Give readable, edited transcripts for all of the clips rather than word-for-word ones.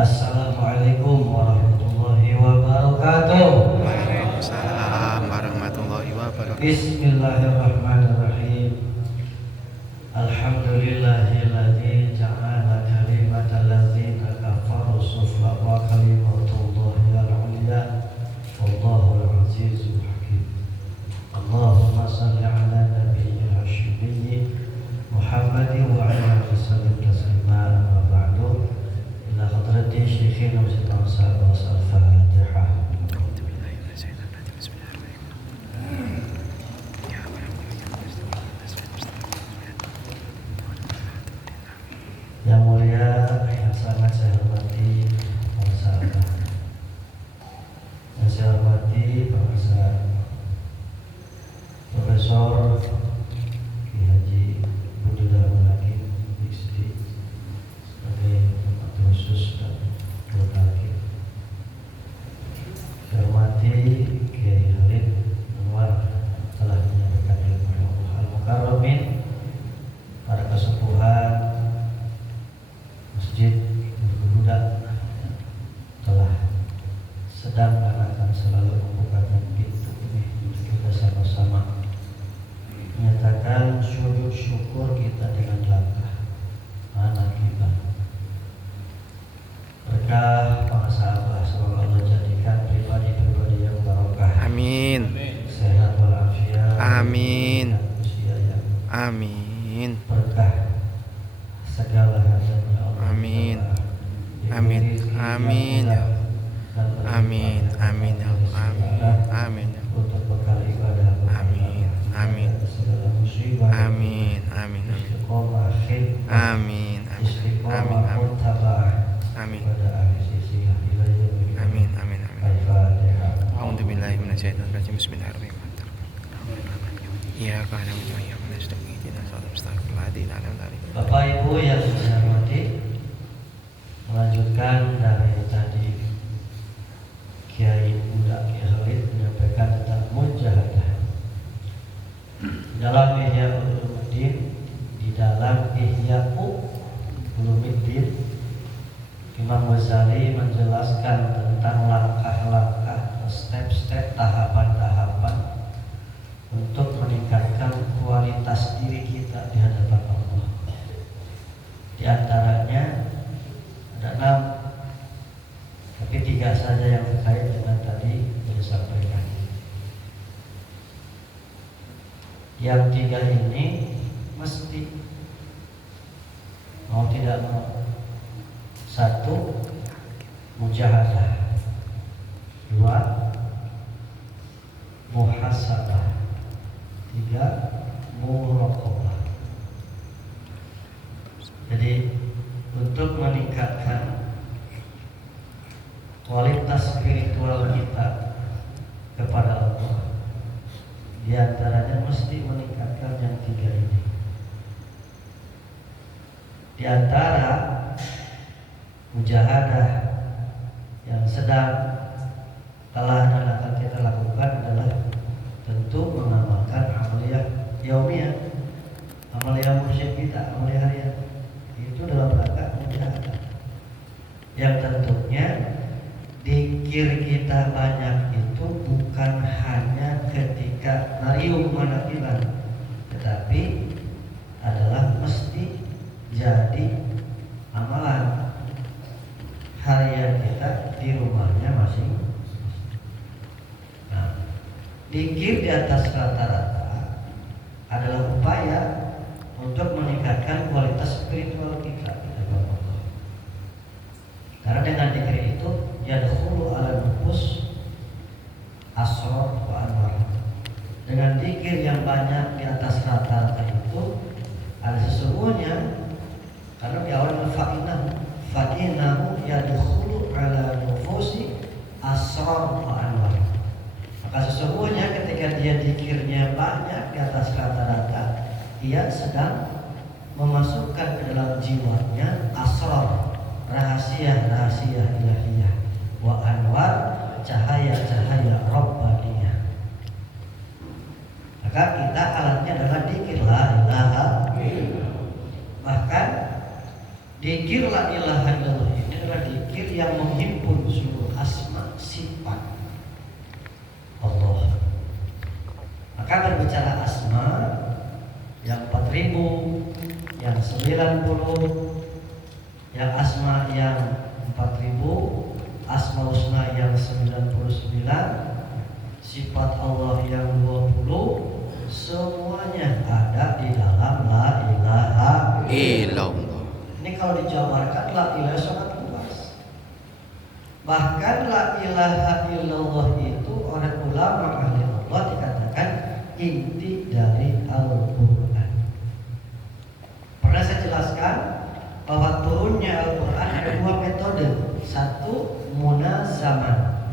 Assalamualaikum warahmatullahi wabarakatuh. Waalaikumsalam warahmatullahi wabarakatuh. Bismillahirrahmanirrahim. Alhamdulillahilladzi ja'ala kalimatal ladzina kafaru sufla wa kalimatullahi al-'ulya wallahul azizul hakim. Allahumma shalli ala nabiyyil hasyimiyyi Muhammadin wa ala alihi wasallam taslima amma ba'du. Ila hadrati syekhina wa sallallahu al-Fatihah. Yang mulia, yang sangat saya hormati para sahabat, yang saya hormati para sahabat Profesor Ki Haji Budi Darmanagin PhD sebagai tempat khusus dan lokal. Saya hormati Kiai Khalid Anwar telah menyampaikan ilmu al-mukarramin, para kesepuhan Masjid Budak telah sedang dan akan selalu membukakan pintu ini untuk kita sama-sama menyatakan sujud syukur kita dengan langkah mana kita. Berkah para sahabat semoga Allah jadikan pribadi-pribadi yang barokah. Amin. Sehat walafiat. Amin. Dan usia yang Amin. berkah segala hajatnya Allah. Amin. Amin. Amin. Amin. Amin. Amin. Untuk bekal ibadah. Amin. Amin. Segala musibah. Amin. Amin. Istiqomah khidmah. Amin. Amin. Istiqomah mutaba'ah. Amin. Pada ahli sisi hidayah. Amin. Amin. Amin. Al-Fatihah. A'udzubillahi minasyaitonirrajim. Bismillahirrahmanirrahim. Ya kana wa ya nasta'in ihdinas siratal mustaqim hadina ala Bapak Ibu yang saya hormati, melanjutkan dari tadi Kiai Budak Kiai Khalid menyampaikan tentang mujahadah dalam Ihya Ulumuddin, di dalam Ihya Ulumuddin Imam Ghazali menjelaskan tentang langkah-langkah, step-step, tahapan-tahapan untuk meningkatkan kualitas diri kita di hadapan Allah. Di antaranya ada 6, tapi 3 saja yang terkait dengan tadi yang disampaikan. Yang 3 ini mesti mau tidak mau. 1, mujahadah. 2, muhasabah. 3, muraqabah. Jadi untuk meningkatkan kualitas spiritual kita kepada Allah, di antaranya mesti meningkatkan yang 3 ini. Di antara mujahadah yang sedang telah dan akan kita lakukan adalah tentu mengamalkan amaliyah yaumiyah, amaliyah mursyid kita, amaliyah harian. Itu dalam rangka mujahadah yang tentunya dikir kita banyak itu bukan hanya ketika narium manakilan, tetapi adalah mesti jadi amalan harian kita di rumahnya masing. Nah, dikir di atas rata-rata adalah upaya untuk meningkatkan kualitas spiritual kita. Karena dengan dikir itu yadkhulu ala nufus asrar wa anwar. Dengan dikir yang banyak di atas rata-rata itu ada sesungguhnya, karena di awal fa'inahu yadkhulu ala nufusi asrar wa anwar. Maka sesungguhnya ketika dia dikirnya banyak di atas rata-rata, ia sedang memasukkan ke dalam jiwanya asrar, rahasia-rahasia ilahiyah, wa anwar, cahaya-cahaya rabbaniyah. Maka kita alatnya adalah dzikir la ilaha illallah. Bahkan dzikir la ilaha illallah ini adalah zikir yang menghimpun seluruh asma sifat Allah. Maka berbicara asma yang 4000, yang 90, yang asma yang 4000, asma husna yang 99, sifat Allah yang 20, semuanya ada di dalam la ilaha illallah. Ini kalau dijabarkan la ilaha sangat luas. Bahkan la ilaha illallah itu oleh ulama ahli Allah dikatakan inti dari Al-Quran. Pernah saya jelaskan bahwa turunnya Al-Quran ada dua metode. Satu, munazaman,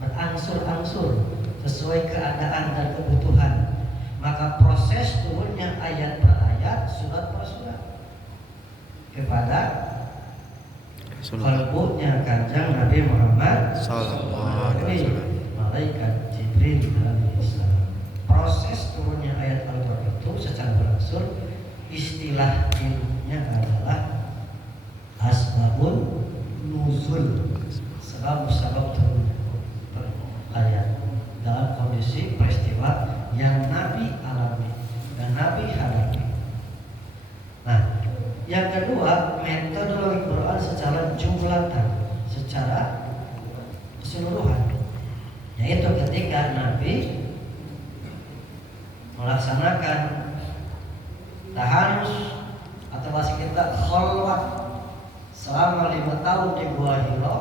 berangsur-angsur sesuai keadaan dan kebutuhan. Maka proses turunnya ayat per ayat, surat per surat kepada kalbunya kanjeng Nabi Muhammad sallallahu alaihi wasallam, malaikat Jibril alaihissalam. Proses turunnya ayat Al-Quran itu secara berangsur, istilah ilmunya adalah asbabun nuzul, sebab-sebab turunnya ayat dalam kondisi peristiwa yang Nabi alami dan Nabi hadapi. Nah, yang kedua, metodologi Quran secara jumlatan, secara keseluruhan, yaitu ketika Nabi melaksanakan tahanus atau bahasa kita khalwat selama 5 tahun di Gua Hira.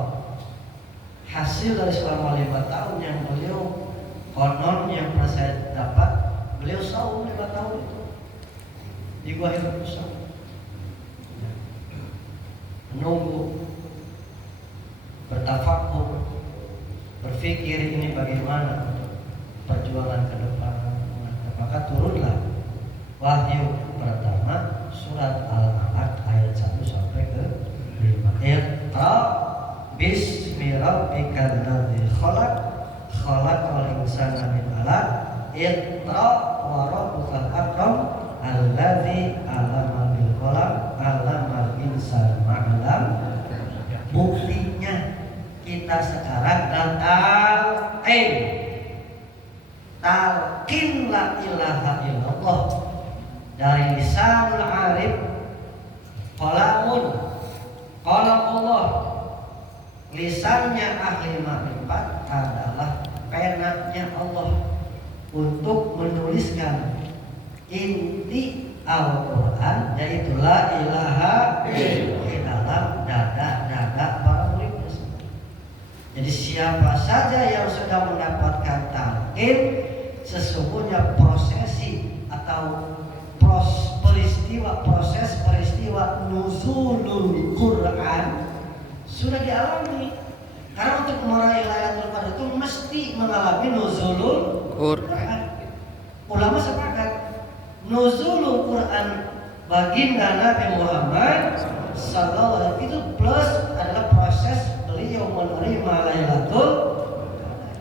Hasil dari selama 5 tahun yang beliau konon yang pernah saya dapat, beliau saum 5 tahun itu di Gua Hira saum, menunggu, bertafakur, berpikir ini bagaimana perjuangan ke depan. Maka turunlah wahyu pertama surat Al-Alaq ayat 1 sampai ke 5. Iqra bismi rabbikal ladzi khalaq khalaqal insana min 'alaq iqra wa rabbukal akram alladzi 'allama bil qalam 'allamal insana ma 'lam. Buktinya kita sekarang dan talqin la ilaha illallah dari lisanul arif, qalam Allah, lisannya ahli makrifat adalah penanya Allah untuk menuliskan inti Al-Quran, yaitu la ilaha di dalam dada-dada para murid tersebut. Jadi siapa saja yang sudah mendapatkan talqin, sesungguhnya prosesi atau proses peristiwa nuzulul Quran sudah dialami. Karena untuk meraih Lailatul Qadar itu mesti mengalami nuzulul Quran. Ulama sepakat nuzulul Quran baginda Nabi Muhammad sallallahu alaihi wasallam itu plus adalah proses beliau menerima Lailatul Qadar.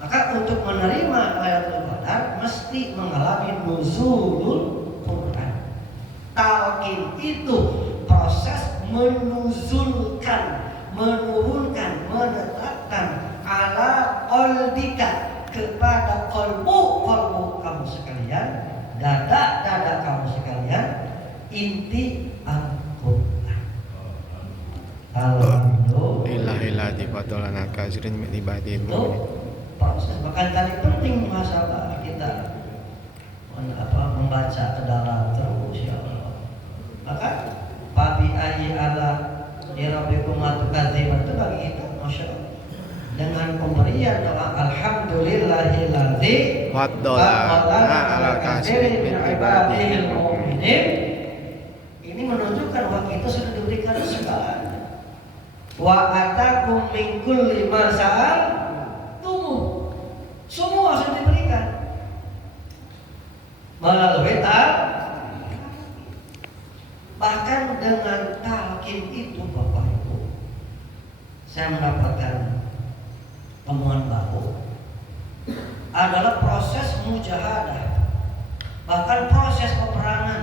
Maka untuk menerima Lailatul Qadar mesti mengalami nuzulul Quran. Talqin itu proses menuzulkan, menurunkan, menetapkan ala qalbika, kepada kolbu kamu sekalian, dada kamu sekalian, inti Al-Quran. Alhamdulillah fadlan katsirin min ibadihi itu proses. Bahkan tadi penting masalah kita membaca ke dalam terus ya Allah. Maka babi ayyi ala rabbikum atukadziban itu bagi kita masya Allah, dengan pemberian doa alhamdulillahilladzi faddala ala katsirin min ibadihi mu'minin. Ini menunjukkan bahwa kita sudah diberikan segalanya. Wa atakum min kulli ma sa'altum, semua sudah diberikan melalui bahkan dengan talqin itu Bapak Ibu, saya mendapatkan temuan baru adalah proses mujahadah, bahkan proses peperangan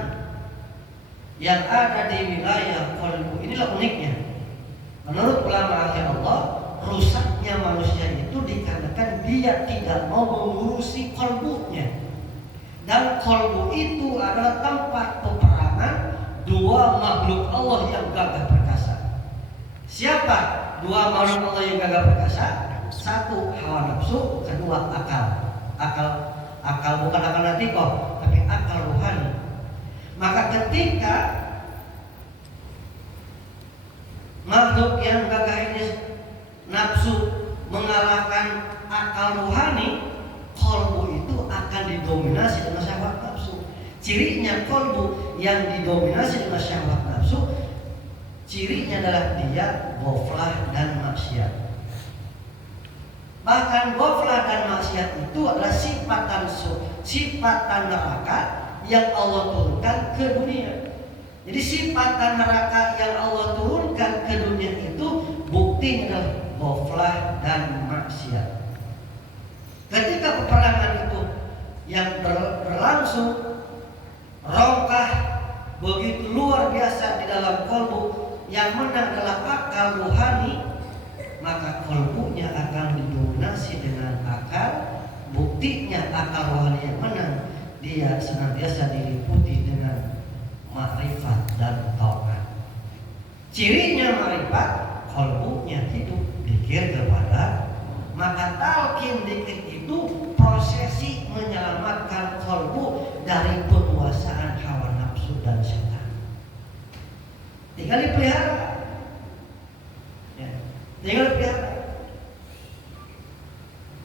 yang ada di wilayah Kolbu. Inilah uniknya. Menurut ulama akhir Allah, rusaknya manusia itu dikarenakan dia tidak mau mengurusi kolbunya. Dan kolbu itu adalah tempat peperangan dua makhluk Allah yang gagah perkasa. Siapa dua makhluk Allah yang gagah perkasa? Satu hawa nafsu, kedua akal. Akal bukan akal natiko, tapi akal rohani. Maka ketika makhluk yang gagah ini nafsu mengalahkan akal rohani, kolbu itu akan didominasi dengan syahwat nafsu. Cirinya kolbu yang didominasi dengan syahwat nafsu, cirinya adalah dia ghaflah dan maksiat. Bahkan ghaflah dan maksiat itu adalah sifatan neraka yang Allah turunkan ke dunia. Jadi sifatan neraka yang Allah turunkan ke dunia itu buktinya adalah ghaflah dan maksiat. Ketika peperangan itu yang berlangsung, rongkah begitu luar biasa di dalam kolbu, yang menang adalah akal rohani, maka kolbunya akan didominasi dengan akal. Buktinya akal rohani yang menang, dia senantiasa diliputi dengan makrifat dan taat. Cirinya makrifat, kolbunya hidup dikir kepada. Maka talqin dikir itu prosesi menyelamatkan kolbu dari penguasaan hawa nafsu dan syaitan. Tinggal dipelihara, tinggal dipelihara.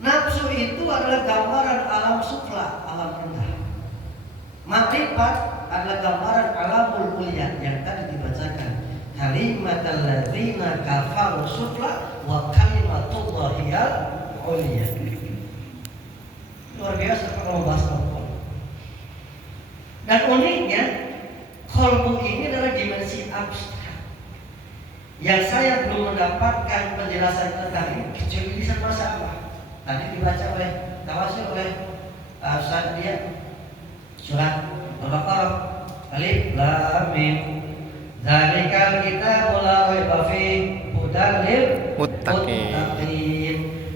Nafsu itu adalah gambaran alam sufla, alam rendah. Makrifat adalah gambaran alamul ulya yang tadi dibacakan. Kalimatul ladzina kafaru sufla wa kalimatullahi al-ulya. Luar biasa kalau membahas kolbu. Dan uniknya, kolbu ini adalah dimensi abstrak yang saya belum mendapatkan penjelasan tentang ini kecuali di sama-sama. Tadi dibaca oleh tafsir oleh Ustaz dia surat Al-Baqarah, Alif Lam Mim. Dzalikal kitabul la raiba fihi hudal lil muttaqin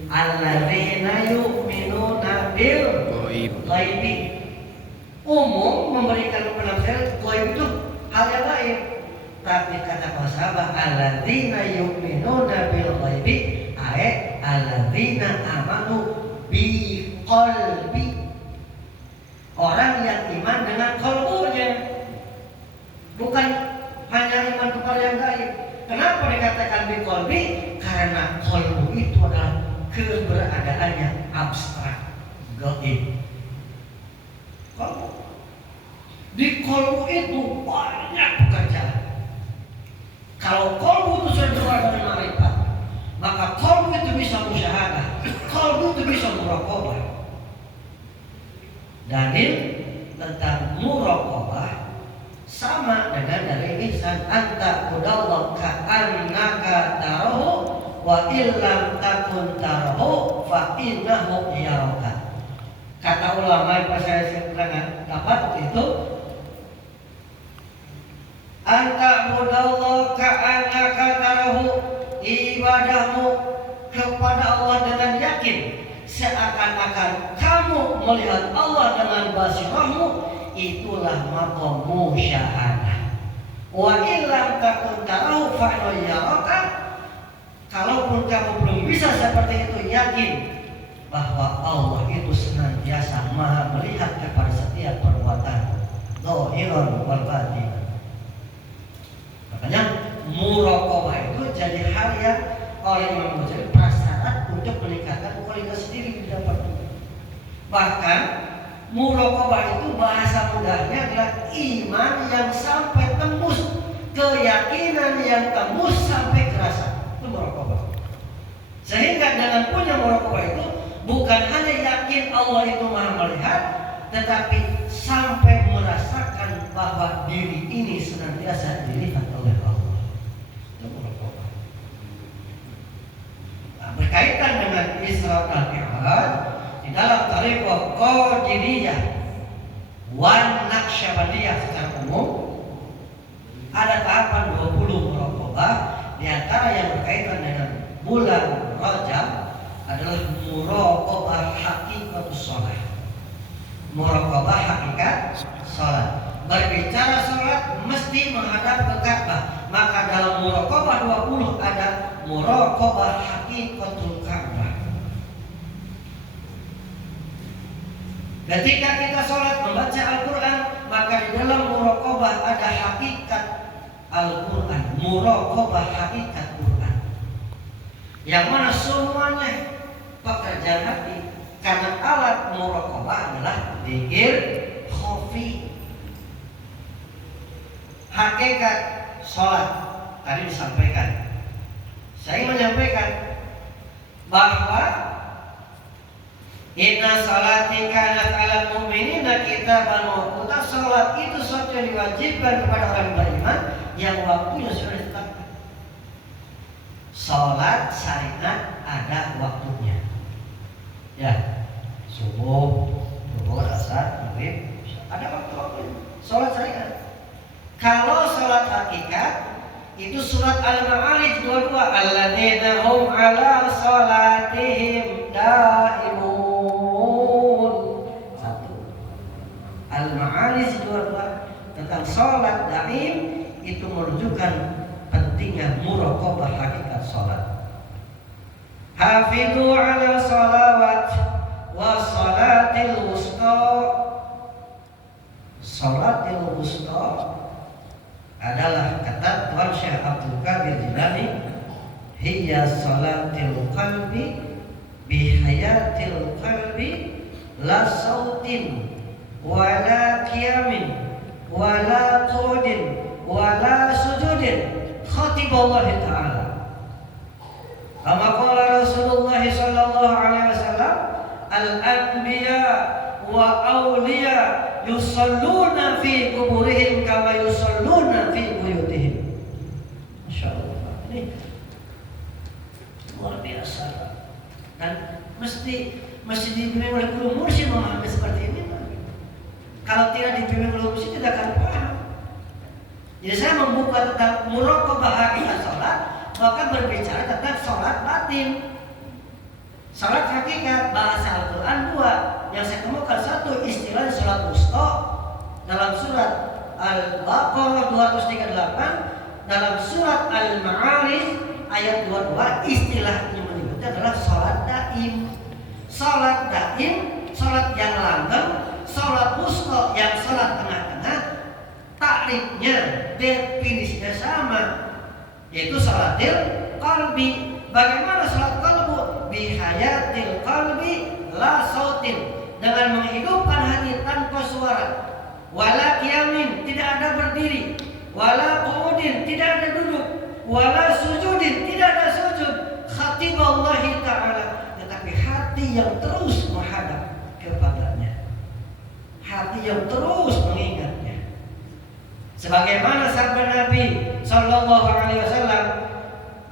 alladzina yu'minuna bil ghaibi. Umum memberikan penafsiran ghaib itu hal yang lain, tapi kata sahabat alladzina yu'minuna bil ghaibi ay alladzina amanu bi qalbi. Orang yang iman dengan qalbunya, bukan hanya iman kepada yang gaib. Kenapa dikatakan bi qalbi? Karena qalbu itu adalah keberadaannya abstrak, gaib. Qalbu. Di qalbu itu banyak pekerjaan. Kalau qalbu itu sudah berada dengan makrifat, maka qalbu itu bisa musyahadah, qalbu itu bisa muraqabah. Dalil tentang muraqabah sama dengan dari ihsan, anta budallah ka'annaka tarahu wa illam takun tarahu fa innahu yaraka. Kata ulama yang saya sebutkan dapat itu, anta budallah ka'annaka tarahu, ibadahmu kepada Allah dengan yakin seakan-akan kamu melihat Allah dengan basirahmu, itulah maqam musyahadah. Wa illam takun tarahu fa innahu yaraka. Kalaupun kamu belum bisa seperti itu, yakin bahwa Allah itu senantiasa maha melihat kepada setiap perbuatan zahiran wal batin. Makanya muraqabah itu jadi hal yang oleh Imam Ghazali prasyarat untuk meningkatkan kualitas diri di dapat. Bahkan muraqabah itu bahasa mudahnya adalah iman yang sampai tembus, keyakinan yang tembus sampai kerasa. Itu muraqabah. Sehingga dengan punya muraqabah itu bukan hanya yakin Allah itu maha melihat, tetapi sampai merasakan bahwa diri ini senantiasa dilihat oleh Allah. Itu muraqabah. Nah, berkaitan dengan Isra dan Mi'raj, di dalam thariqah Qadiriyah wan Naqsyabandiyah secara umum ada tahapan 20 muraqabah. Di antara yang mesti menghadap ke Ka'bah. Maka dalam muraqabah 20 ada muraqabah haqiqatul Ka'bah. Ketika kita sholat membaca Al-Quran, maka di dalam muraqabah ada hakikat Al-Quran, muraqabah hakikat Quran, yang mana semuanya pekerjaan hati. Karena alat muraqabah adalah dzikir khafi. Hakikat sholat tadi disampaikan. Saya menyampaikan bahwa inna salati kanat 'alal mu'minina kitaban mawquta. Salat itu sesuatu yang diwajibkan kepada orang beriman yang waktunya sudah ditetapkan. Salat syariat ada waktunya. Ya, subuh, zuhur, asar, maghrib, ada waktu-waktunya. Salat syariat. Kalau salat hakikat itu surat Al-Ma'arij 22, alladzina hum 'ala salatihim daimun. Al-Ma'arij 22 tentang salat daim itu menunjukkan pentingnya muraqabah hakikat salat. Hafidhu 'ala salawat wa salatil wusta. Salatil wusta adalah kata Tuan Syekh Abdul Qadir Jilani, hiya salatil qalbi bihayatil qalbi la sautin wala qiyamin wala qudin wala sujudin khatiballahi ta'ala. Kama qala Rasulullah sallallahu alaihi wasallam, al-anbiya wa awliya yusalluna fi kuburihim kama yusalluna fi buyutihim. Masya Allah, ini luar biasa. Dan mesti dibimbing oleh guru mursyid memahami seperti ini. Kalau tidak dibimbing oleh mursyid tidak akan paham. Jadi saya membuka tentang muraqabah hakikat sholat, maka berbicara tentang sholat batin. Sholat hakikat bahasa Al-Quran 2. Yang saya temukan satu istilah sholat wusta dalam surat Al-Baqarah 238, dalam surat Al-Ma'arij ayat 22 istilahnya menyebutnya adalah sholat daim. Sholat daim, sholat yang langgeng, sholat wusta yang sholat tengah-tengah, takrifnya definisinya sama, yaitu sholatil qalbi. Bagaimana sholat qalbu? Bihayatil qalbi la sautin, dengan menghidupkan hati tanpa suara. Wala qiyamin, tidak ada berdiri. Wala qu'udin, tidak ada duduk. Wala sujudin, tidak ada sujud. Khatiballahi ta'ala, tetapi hati yang terus menghadap kepadanya, hati yang terus mengingatnya. Sebagaimana sabda Nabi sallallahu alaihi wasallam,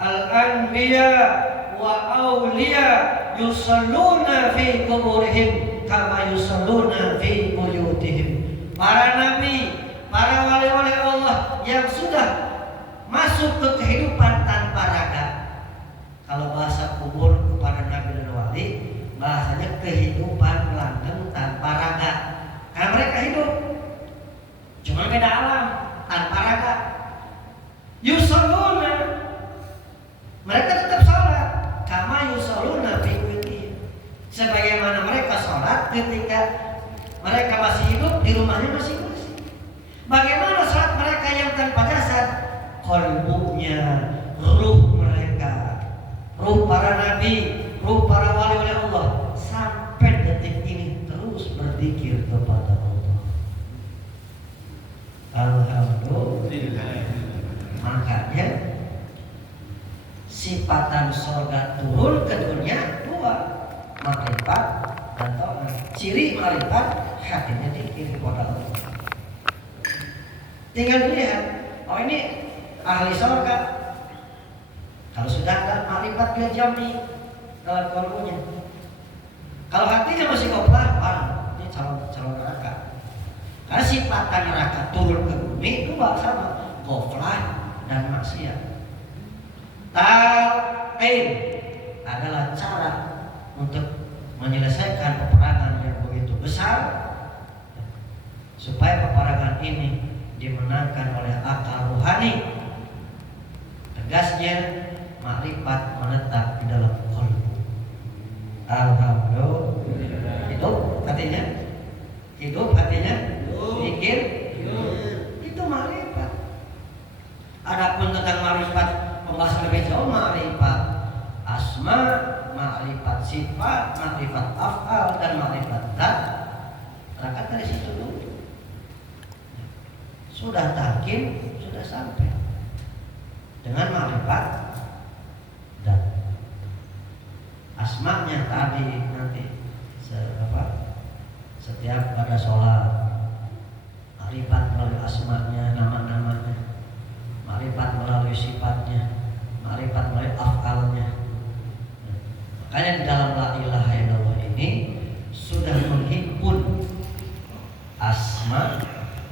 al-anbiya wa awliya yusalluna fi kuburihim kama yusalluna fi buyutihim. Para nabi, para wali-wali Allah yang sudah masuk ke kehidupan tanpa raga. Kalau bahasa kubur kepada nabi dan wali, bahasanya kehidupan langgeng tanpa raga. Karena mereka hidup, cuma beda alam, tanpa raga. Yusalluna, mereka tetap sholat, kama yusalluna fi buyutihim, sebagaimana mereka sholat ketika mereka masih hidup di rumahnya masing-masing. Bagaimana sholat mereka yang tanpa jasad? Qalbunya, ruh mereka, ruh para nabi, ruh para wali-wali Allah sampai detik ini terus berzikir kepada Allah. Alhamdulillah. Makanya sifatan surga turun ke dunia dua, makrifat dan taat. Ciri makrifat, hatinya dikir kepada Allah. Tinggal dilihat, oh ini ahli surga. Kalau sudah ada makrifat dia jamin dalam kalbunya. Kalau hatinya masih goflah, ini calon neraka. Karena sifatan neraka turun ke bumi dua sama, goflah dan maksiat. Talqin adalah cara untuk menyelesaikan peperangan yang begitu besar, supaya peperangan ini dimenangkan oleh rohani. Tegasnya makrifat menetap di dalam qalbu. Alhamdulillah. Hidup hatinya, mikir, itu makrifat. Adapun tentang makrifat pembahasan lebih jauh, makrifat asma, makrifat sifat, makrifat af'al, dan makrifat zat. Berangkat dari situ dulu. Sudah takin, sudah sampai dengan makrifat zat. Asma'nya tadi nanti setiap pada sholat, makrifat melalui asma'nya, nama-namanya, makrifat melalui sifatnya, makrifat melalui af'alnya. Makanya di dalam la ilaha illallah ini sudah menghimpun asma,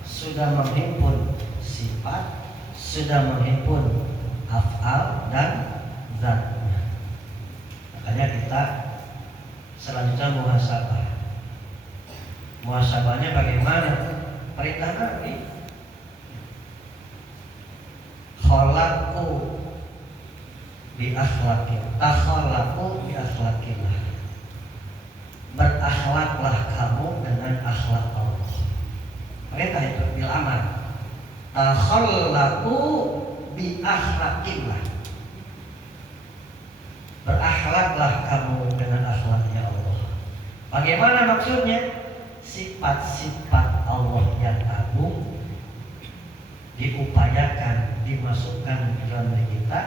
sudah menghimpun sifat, sudah menghimpun af'al dan zatnya. Makanya kita selanjutnya muhasabah. Muhasabahnya bagaimana? Perintah Nabi, khalaqu bi akhlaqin, takhallaqu bi akhlaqillah. Berakhlaklah kamu dengan akhlak Allah. Perintah itu bil amal. Takhallaqu bi akhlaqillah. Berakhlaklah kamu dengan akhlaknya Allah. Bagaimana maksudnya? Sifat-sifat Allah yang agung diupayakan, dimasukkan di dalam diri kita,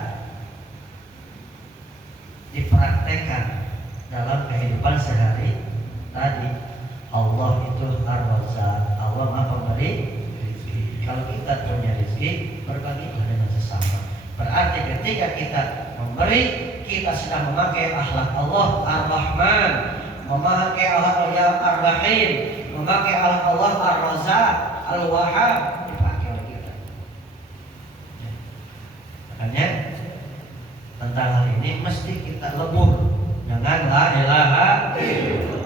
dipraktekkan dalam kehidupan sehari tadi. Allah itu Ar-Razzaq, Allah Maha Pemberi rezeki. Kalau kita punya rezeki, berbagilah dengan sesama. Berarti ketika kita memberi, kita sedang memakai akhlak Allah Ar-Rahman, memakai akhlak Allah Ar-Rahim, memakai akhlak Allah Ar-Razzaq, Al-Wahhab, dipakai oleh kita. Makanya tentang hal ini mesti kita lebur dengan la ilaha illallah.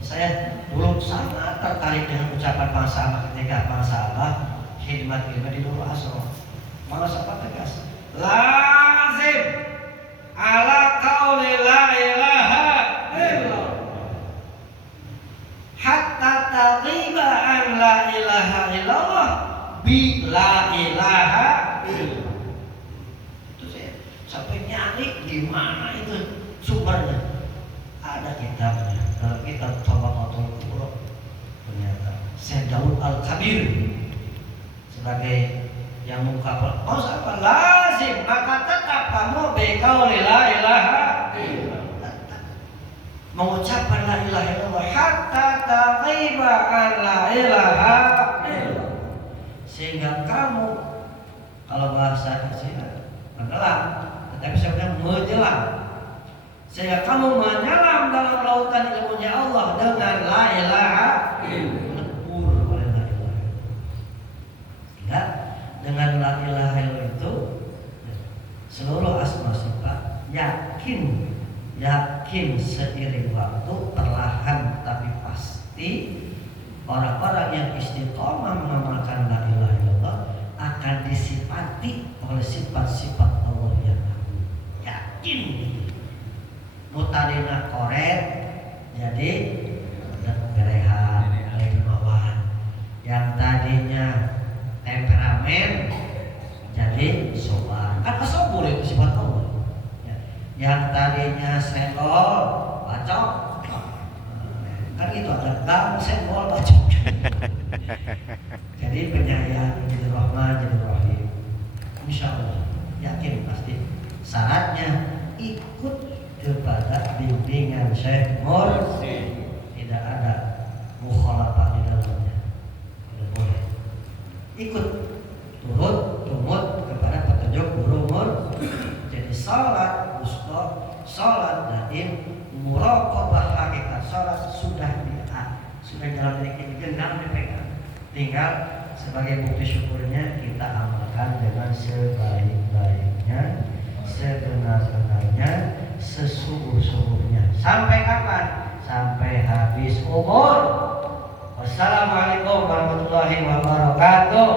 Saya dulu sangat tertarik dengan ucapan bangsa Allah ketika bangsa Allah khidmat di Nurul Asro. Bangsa apa tegas? Lazim ala qauli la ilaha illallah hatta taghiba an la ilaha illallah bi la ilaha illallah. Itu saya sampai nyari di mana itu sumbernya. Ada kitabnya, dalam kitab Tabaqatul Kubra. Ternyata Syekh Daud Al-Kabir sebagai yang mengungkapkan apa? Lazim, maka tetap kamu biqauli la ilaha illallah, mengucapkan la ilaha illallah hatta taghiba an la ilaha illallah, sehingga kamu, kalau bahasa Cina menyelam, tetapi sebenarnya menyelam, sehingga kamu menyelam dalam lautan ilmunya Allah dengan la ilaha illallah, lebur oleh la ilaha illallah. Sehingga dengan la ilaha illallah itu seluruh asma sifat yakin seiring waktu, perlahan tapi pasti, orang-orang yang istiqomah mengamalkan la ilaha illallah akan disifati oleh sifat-sifat Allah yang agung. Yakin mutadina koret jadi gerehan, keimawan. Yang tadinya temperamen jadi sopan. Kan asobur itu sifat Allah. Yang tadinya senggol, bacok, kan itu ada gang, senggol, bacok. Jadi penyayang, jadi rahman, jadi rahim. Insya Allah, yakin pasti. Syaratnya ikut kepada bimbingan Syekh Mursi, tidak ada mukhalafah di dalamnya. Tidak boleh. Ikut, turut, tumut kepada petunjuk guru Mursi. Jadi salat wusta, salat daim, muraqabah hakikat salat sudah dalam diri kita, genggam dipegang. Tinggal sebagai bukti syukurnya kita amalkan dengan sebaik-baiknya, sebenar-benarnya, sesungguh-sungguhnya. Sampai kapan? Sampai habis umur. Wassalamualaikum warahmatullahi wabarakatuh.